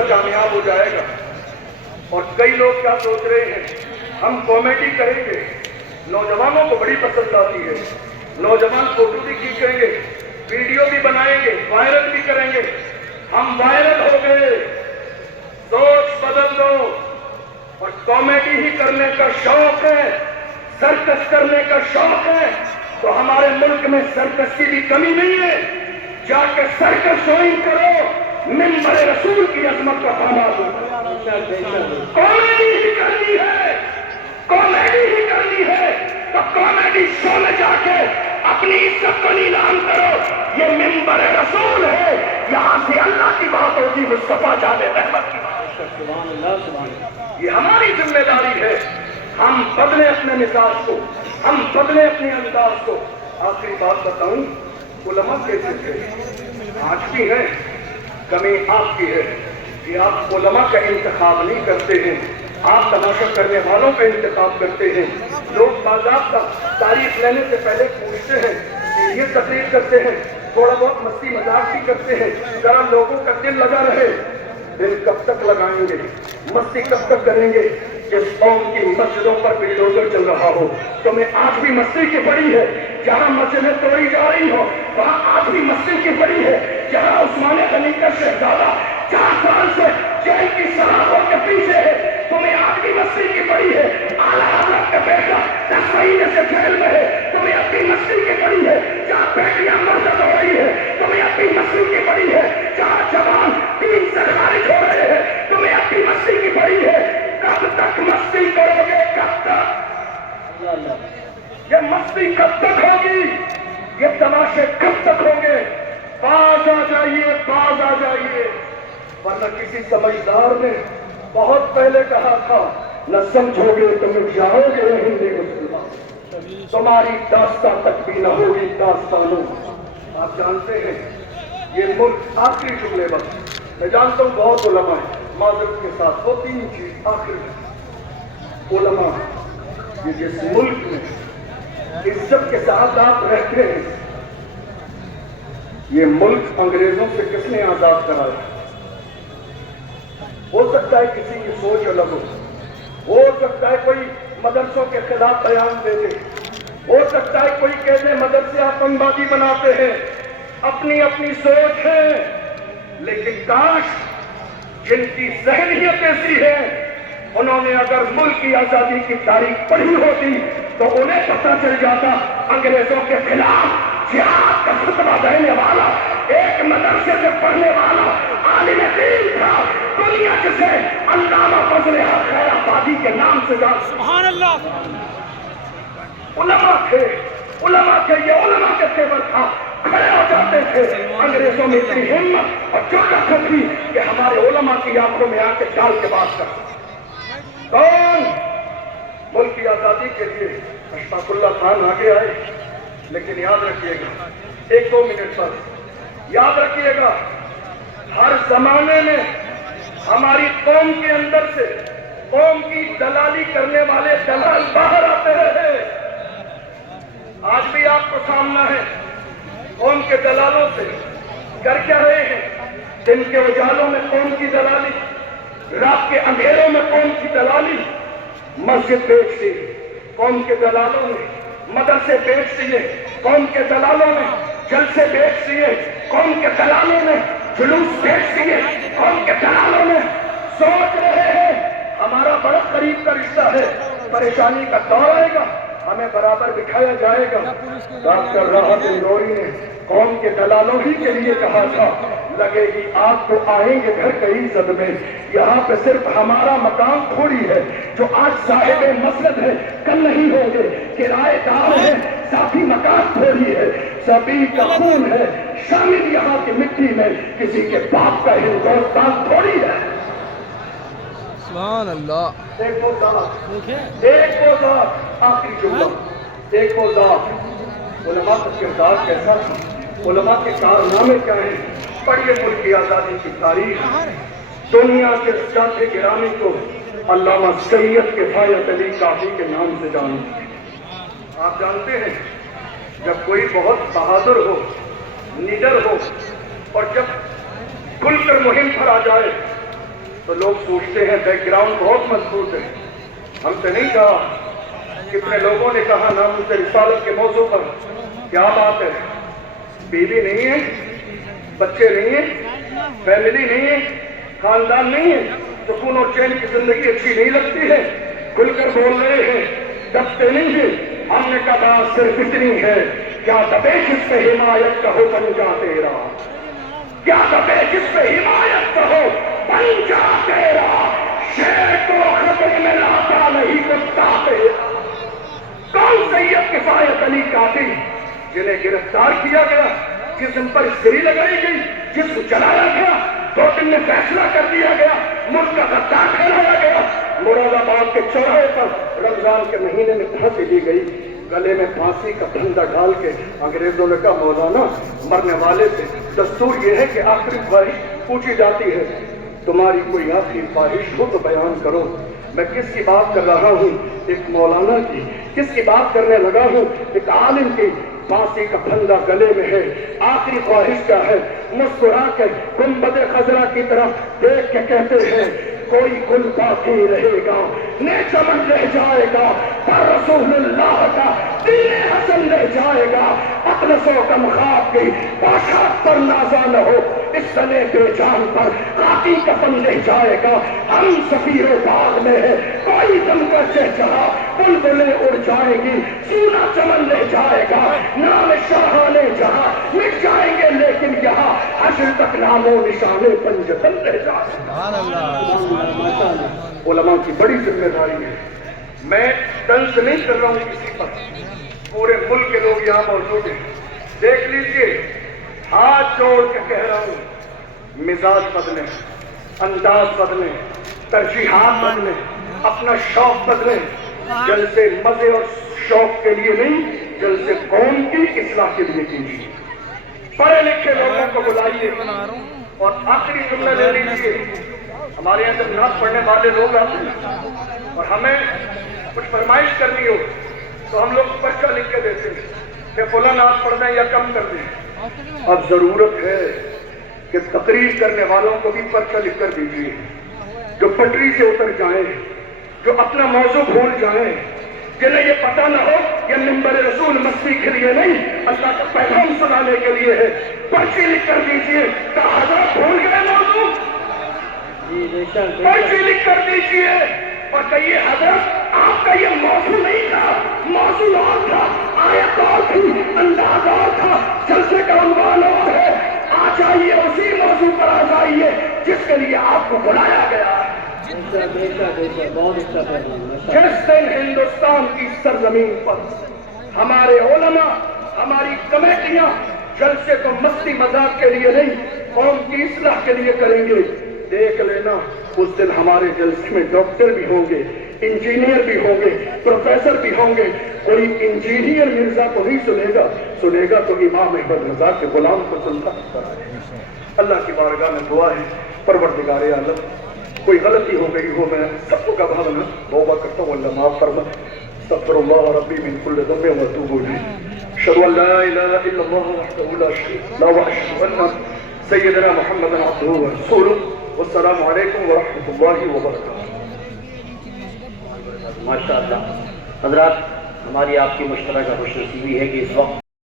کامیاب ہو جائے گا۔ اور کئی لوگ کیا سوچ رہے ہیں، ہم کامیڈی کریں گے، نوجوانوں کو بڑی پسند آتی ہے، نوجوان فوٹو بھی کھینچیں گے، ویڈیو بھی بنائیں گے، وائرل بھی کریں گے۔ ہم وائرل ہو گئے، سوچ بدل دو۔ اور کامیڈی ہی کرنے کا شوق ہے، سرکس کرنے کا شوق ہے تو ہمارے ملک میں سرکس کی بھی کمی نہیں ہے۔ جا کے سرکس شوئنگ کرو، منبر رسول کی عظمت کا پامال ہو۔ کامیڈی ہی کرنی ہے، کامیڈی ہی کرنی ہے تو کامیڈی شو میں جا کے اپنی عزت کو نیلام کرو۔ یہ منبر رسول ہے، یہاں سے اللہ کی بات ہوگی، مصطفیٰ جان رحمت کی بات۔ یہ ہماری ذمہ داری ہے، ہم بدلیں اپنے مزاج کو، ہم بدلیں اپنے انداز کو۔ آخری بات بتاؤں، علماء کیسے تھے؟ آج بھی ہیں، کمی آپ کی ہے کہ آپ علماء کا انتخاب نہیں کرتے ہیں، آپ تماشا کرنے والوں کا انتخاب کرتے ہیں۔ لوگ باضابطہ تاریخ لینے سے پہلے پوچھتے ہیں کہ یہ تقریر کرتے ہیں، تھوڑا بہت مستی مذاق بھی کرتے ہیں، ذرا لوگوں کا دل لگا رہے۔ دل کب تک لگائیں گے، مستی کب تک کریں گے؟ جس قوم کی مسجدوں پر بلڈوزر چل رہا ہو، تمہیں آج بھی مستی کی پڑی ہے۔ جہاں مسجدیں توڑی جا رہی ہو وہاں آج بھی مستی کی پڑی ہے۔ جہاں عثمان غنی کا شہزادہ 4 سال سے جیل کی سلاخوں کے پیچھے ہے، تمہیں آج بھی مستی کی پڑی ہے۔ اعلیٰ حضرت کا بیٹا 10 مہینے سے جیل میں ہے، تمہیں اب بھی مستی کی پڑی ہے۔ جہاں بیٹیاں مرتد ہو رہی ہے، تمہیں اب بھی مستی کی پڑی ہے۔ جہاں جوان دین سے خارج ہو رہے ہیں، تمہیں اب بھی مستی کی پڑی ہے۔ کب تک مستی کرو گے؟ کب تک؟ یہ مستی کب تک ہوگی؟ یہ تماشے کب تک ہوں گے؟ باز آ جائیے، باز آ جائیے، ورنہ کسی سمجھدار نے بہت پہلے کہا تھا، نہ سمجھو گے تو مٹ جاؤ گے ہندی مسلمان، تمہاری داستان تک بھی نہ ہوگی داستانوں۔ آپ جانتے ہیں یہ ملک، آخری جملے بس، میں جانتا ہوں بہت علماء ہیں، معذرت کے ساتھ وہ 3 چیز آخر میں۔ علماء، یہ جس ملک میں عزت کے ساتھ آپ رہتے ہیں، یہ ملک انگریزوں سے کس نے آزاد کرایا؟ ہو سکتا ہے کسی کی سوچ الگ ہو سکتا ہے کوئی مدرسوں کے خلاف بیان دے دے، ہو سکتا ہے کوئی کہہ دے مدرسے آتنک بازی بناتے ہیں، اپنی اپنی سوچ ہے، لیکن کاش جن کی ذہنیت ایسی ہے انہوں نے اگر ملک کی آزادی کی تاریخ پڑھی ہوتی تو انہیں پتہ چل جاتا انگریزوں کے خلاف جہاد کا خطبہ دینے والا ایک مدرسے سے پڑھنے والا عالم دین تھا، دنیا جسے علامہ فضل حق خیر آبادی کے نام سے جانتا۔ سبحان اللہ۔ علماء تھے، یہ علماء کے تیور تھا، کھڑے ہو جاتے تھے۔ انگریزوں میں اتنی ہمت اور جرأت تھی کہ ہمارے علماء کی آنکھوں میں آ کے ڈال کے بات کرتے۔ کون؟ ملک کی آزادی کے لیے اشفاق اللہ خان آگے آئے، لیکن یاد رکھیے گا 1-2 منٹ پر یاد رکھیے گا، ہر زمانے میں ہماری قوم کے اندر سے قوم کی دلالی کرنے والے دلال باہر آتے رہے۔ آج بھی آپ کو سامنا ہے، قوم کے دلالوں سے کر کیا رہے ہیں؟ دن کے اجالوں میں قوم کی دلالی، رات کے اندھیروں میں قوم کی دلالی، مسجد بیچ دی قوم کے دلالوں نے، مدرسے بیچ دیے قوم کے دلالوں نے، جلسے بیچ دیے قوم کے دلالوں نے، جلوس بیچ دیے قوم کے دلالوں نے۔ سوچ رہے ہیں ہمارا بڑا قریب کا رشتہ ہے، پریشانی کا دور آئے گا ہمیں برابر بٹھایا جائے گا۔ ڈاکٹر راحت اندوری نے قوم کے دلالوں ہی کے لیے کہا تھا، لگے گی آگ تو آئیں گے گھر کئی زد میں، یہاں پہ صرف ہمارا مقام تھوڑی ہے، جو آج صاحب مسند ہے کل نہیں ہوں گے، کرائے دار ہے ساتھی مکان تھوڑی ہے، سبھی کا خون ہے شامل یہاں کی مٹی میں، کسی کے باپ کا ہندوستان تھوڑی ہے۔ سبحان اللہ۔ ایک وہ ذات، آخری جملہ، ایک وہ ذات، علماء کا کردار کیسا تھا، علماء کے کارنامے کیا ہیں؟ پڑھیے ملک کی آزادی کی تاریخ۔ دنیا کے ذات گرامی کو علامہ سید کفایت علی کافی کے نام سے جانتے ہیں۔ آپ جانتے ہیں جب کوئی بہت بہادر ہو، نڈر ہو، اور جب کھل کر مہم پر آ جائے تو لوگ سوچتے ہیں بیک گراؤنڈ بہت مضبوط ہے. ہم سے نہیں کہا. کتنے لوگوں نے کہا ناموس رسالت کے موضوع پر. کیا بات ہے؟ بیوی نہیں ہے, بچے نہیں ہیں, فیملی نہیں ہے, خاندان نہیں ہے, سکون اور چین کی زندگی اچھی نہیں لگتی ہے, کھل کر بول رہے ہیں, دبتے نہیں ہیں. ہم نے کہا صرف اتنی ہے, کیا دبے جس پہ حمایت کہو بن جا تیرا, کیا دبے جس پہ حمایت کہو بن جا تیرا, شیر کو خطرے میں لاتا نہیں کتا تیرا. کون سید کفایت علی قاضی جنہیں گرفتار کیا گیا, جسم پر سری لگائی گئی, جس کو چلایا گیا, کورٹ میں فیصلہ کر دیا گیا, ملک کا غدار ٹھہرایا گیا, مراد آباد کے چوراہے پر رمضان کے مہینے میں پھانسی دی گئی, گلے میں پھانسی کا پھندا ڈال کے انگریزوں نے کہا مولانا مرنے والے سے دستور یہ ہے کہ آخری خواہش پوچھی جاتی ہے, تمہاری کوئی آخری خواہش ہو تو بیان کرو. میں کس کی بات کر رہا ہوں؟ ایک مولانا کی. کس کی بات کرنے لگا ہوں؟ ایک عالم کی. پھانسی کا پھندا گلے میں ہے, آخری خواہش کیا ہے؟ مسکرا کے گنبد خضرا کی طرف دیکھ کے کہتے ہیں کوئی گل باقی رہے گا, نے چمن رہ جائے گا, پر رسول اللہ کا دین حسن رہ جائے گا. اطلسوں کا مخاط کی باشات پر نازا نہ ہو, اس سنے بے جان پر قاطی کفن رہ جائے گا. ہم سفیر و باغ میں ہے, کوئی دم کا چہچہا, بلبلیں اڑ جائیں گی, سونا چمن رہ جائے گا. نام شاہانے جہاں مٹ جائیں گے, لیکن یہاں حشر تک نام و نشانے پنجتن رہ جائے گا. علماء کی بڑی ذمہ داری ہے. میں طنز نہیں کر رہا ہوں کسی پر, پورے ملک کے لوگ یہاں موجود ہیں. دیکھ لیجئے, ہاتھ جوڑ کے کہہ رہا ہوں, مزاج بدلیں, انداز بدلیں, ترجیحات بدلیں, اپنا شوق بدلیں. جلسے مزے اور شوق کے لیے نہیں, جلسے قوم کی اصلاح کے لیے کیجیے. پڑھے لکھے لوگوں کو بلائیے. اور آخری جملہ لے لیجیے, ہمارے یہاں جب نعت پڑھنے والے لوگ آتے ہیں اور ہمیں کچھ فرمائش کرنی ہو تو ہم لوگ پرچہ لکھ کے دیتے ہیں کہ فلاں نعت پڑھ دیں یا کم کر دیں. اب ضرورت ہے کہ تقریر کرنے والوں کو بھی پرچہ لکھ کر دیجیے, جو پٹری سے اتر جائیں, جو اپنا موضوع بھول جائیں, جنہیں یہ پتہ نہ ہو کہ ممبر رسول مسیح کے لیے نہیں اللہ کا پیغام سنانے کے لیے ہے. پرچی لکھ کر دیجیے. کہا حضرت بھول گئے موضوع, پرچی لکھ کر دیجیے اور کہیے حضرت آپ کا یہ موضوع نہیں تھا, موضوع اور تھا, آیت اور تھی, انداز اور تھا, جلسے کا عنوان اور ہے. آ جائیے اسی موضوع پر آ جائیے جس کے لیے آپ کو بلایا گیا ہے. جس دن ہندوستان کی سرزمین پر ہمارے علماء, ہماری کمیٹیاں جلسے کو مستی مذاق کے لیے نہیں, قوم کی اصلاح کے لیے کریں گے, دیکھ لینا اس دن ہمارے جلسے میں ڈاکٹر بھی ہوں گے, انجینئر بھی ہوں گے, پروفیسر بھی ہوں گے. کوئی انجینئر مرزا کو نہیں سنے گا تو امام احمد رضا کے غلام کو سنتا. اللہ کی بارگاہ میں دعا ہے, پروردگار عالم کوئی غلطی ہو گئی ہو, میں سب کو گواہ بنا توبہ کرتا ہوں, اللہ معاف فرما. استغفر اللہ ربی من کل ذنب واتوب الیہ. اشهد ان لا اله الا الله وحده لا شريك له واشهد ان سيدنا محمدا عبده ورسوله. والسلام علیکم ورحمۃ اللہ وبرکاتہ. ماشاء اللہ حضرات, ہماری آپ کی مشترکہ خوش نصیبی ہے کہ اس وقت